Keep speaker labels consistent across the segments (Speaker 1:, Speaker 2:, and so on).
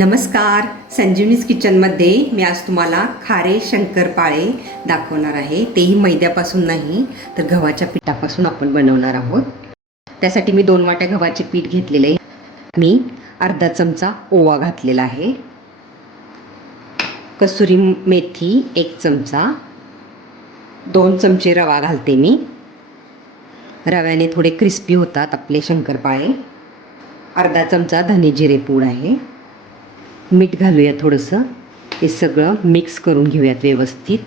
Speaker 1: नमस्कार. संजीवनीज किचनमध्ये मी आज तुम्हाला खारे शंकरपाळे दाखवणार आहे. तेही मैद्यापासून नाही तर गव्हाच्या पिठापासून आपण बनवणार आहोत. त्यासाठी मी दोन वाट्या गव्हाचे पीठ घेतलेले आहे. मी अर्धा चमचा ओवा घातलेला आहे. कसुरी मेथी एक चमचा. दोन चमचे रवा घालते मी. रव्याने थोडे क्रिस्पी होतात आपले शंकरपाळे अर्धा चमचा धने जिरे पूड आहे. मीठ घालूया थोडंसं. हे सगळं मिक्स करून घेऊयात व्यवस्थित.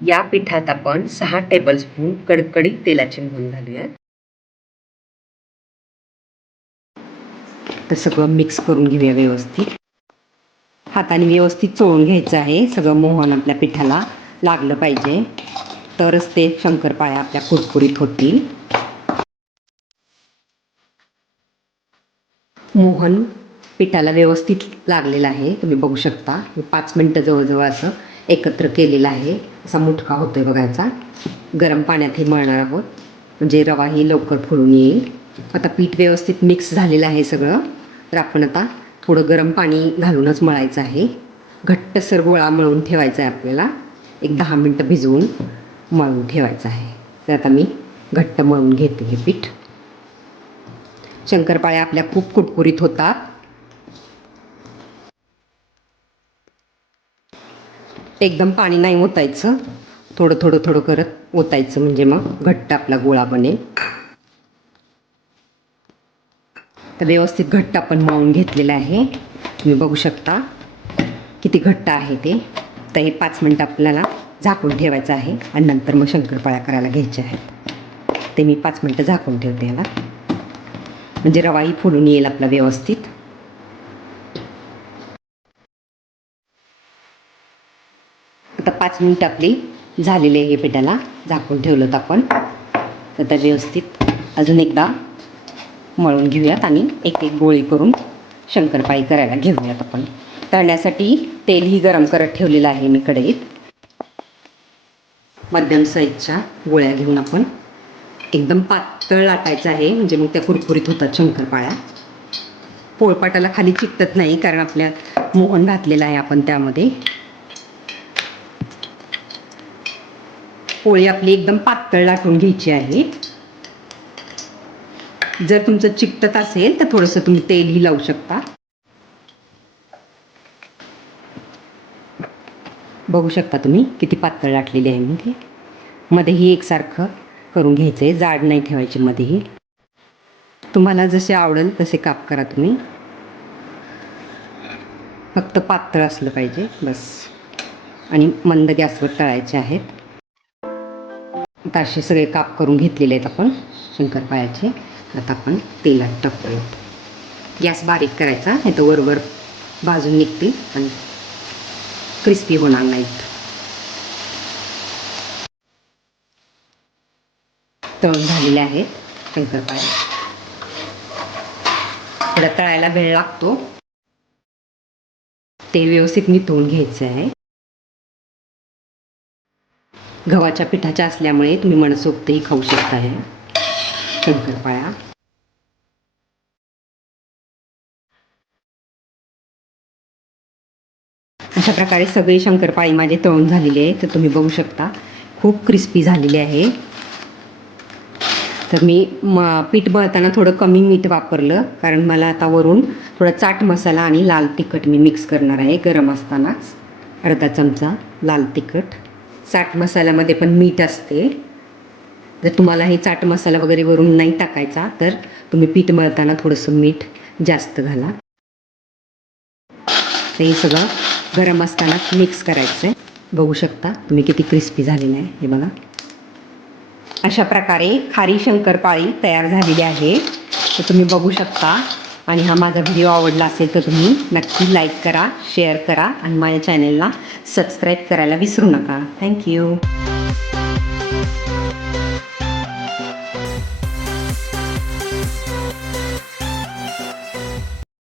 Speaker 1: या पिठात आपण सहा टेबलस्पून कडकडीत तेलाचे मोहन घालूयात तर सगळं मिक्स करून घेऊया व्यवस्थित. हाताने व्यवस्थित चोळून घ्यायचं आहे. सगळं मोहन आपल्या पिठाला लागलं पाहिजे. तरच ते शंकरपाळ्या आपल्या कुरकुरीत होतील. मोहन पिठाला व्यवस्थित लागलेलं आहे. तुम्ही बघू शकता. मी पाच मिनटं जवळजवळ असं एकत्र केलेलं आहे. असा मुटका आहे बघायचा. गरम पाण्यात हे मळणार आहोत. म्हणजे रवाही लवकर फुलून येईल. आता पीठ व्यवस्थित मिक्स झालेलं आहे सगळं. तर आपण आता थोडं गरम पाणी घालूनच मळायचं आहे. घट्टसर गोळा मळून ठेवायचा आहे आपल्याला. एक दहा मिनटं भिजवून मळून ठेवायचं आहे. तर आता मी घट्ट मळून घेते हे पीठ. शंकरपाळ्या आपल्या खूप कुरकुरीत होतात एकदम पाणी नाही ओतायचं. थोडं थोडं थोडं करत ओतायचं म्हणजे मग घट्ट आपला गोळा बनेल. तर व्यवस्थित घट्ट आपण मावून घेतलेला आहे. तुम्ही बघू शकता किती घट्ट आहे ते. तर हे पाच मिनटं आपल्याला झाकून ठेवायचं आहे आणि नंतर मग शंकरपाळ्या करायला घ्यायच्या आहेत. ते मी पाच मिनटं झाकून ठेवते याला. म्हणजे रवाही फुलून येईल आपला व्यवस्थित. आता पाच मिनिट आपली झालेली आहे पिठाला झाकून ठेवलं तर आपण. तर त्या व्यवस्थित अजून एकदा मळून घेऊयात आणि एक एक गोळी करून शंकरपाळी करायला घेऊयात आपण. तळण्यासाठी तेलही गरम करत ठेवलेलं आहे मी कढईत. मध्यम साईजच्या गोळ्या घेऊन आपण एकदम पात पातळ लाटायचं आहे म्हणजे मग त्या कुरकुरीत होतात शंकरपाळ्या. पोळपाटाला खाली चिकटत नाही कारण आपल्या मोहन घातलेला आहे आपण त्यामध्ये. पोळी आपली एकदम पातळ लाटून घ्यायची आहे. जर तुमचं चिकटत असेल तर थोडंसं तुम्ही तेलही लावू शकता. बघू शकता तुम्ही किती पातळ लाटलेली आहे मी ते मध्येही एकसारखं करून घ्यायचे जाड नाही ठेवायचे मध्येही तुम्हाला जसे आवडेल तसे काप करा तुम्ही. फक्त पातळ असलं पाहिजे बस. आणि मंद गॅसवर तळायचे आहेत. आता असे सगळे काप करून घेतलेले आहेत आपण शंकरपाळ्याचे आता आपण तेलात टाकूया. गॅस बारीक करायचा नाही तर वरवर भाजून निघतील आणि क्रिस्पी होणार नाहीत. तळून झालेले आहेत शंकरपाळ्या थोडा तळायला वेळ लागतो. ते व्यवस्थित निथळून घ्यायचं आहे. गव्हाच्या पिठाच्या असल्यामुळे तुम्ही मनसोक्तही खाऊ शकता हे. शंकरपाळ्या अशा प्रकारे सगळी शंकरपाळी माझे तळून झालेली आहे तर तुम्ही बघू शकता खूप क्रिस्पी झालेली आहे. तर मी म पीठ मळताना थोडं कमी मीठ वापरलं कारण मला आता वरून थोडा चाट मसाला आणि लाल तिखट मी मिक्स करणार आहे गरम असतानाच. अर्धा चमचा लाल तिखट. चाट मसाल्यामध्ये पण मीठ असते. जर तुम्हाला हे चाट मसाला वगैरे वरून नाही टाकायचा तर तुम्ही पीठ मळताना थोडंसं मीठ जास्त घाला. तर हे सगळं गरम असतानाच मिक्स करायचं आहे बघू शकता तुम्ही किती क्रिस्पी झालेलं आहे. हे बघा. अशा प्रकारे खारी शंकरपाळी तयार झालेली आहे. तर तुम्ही बघू शकता. आणि हा माझा व्हिडिओ आवडला असेल तर तुम्ही नक्की लाईक करा शेअर करा आणि माझ्या चॅनेलला सबस्क्राईब करायला विसरू नका. थँक्यू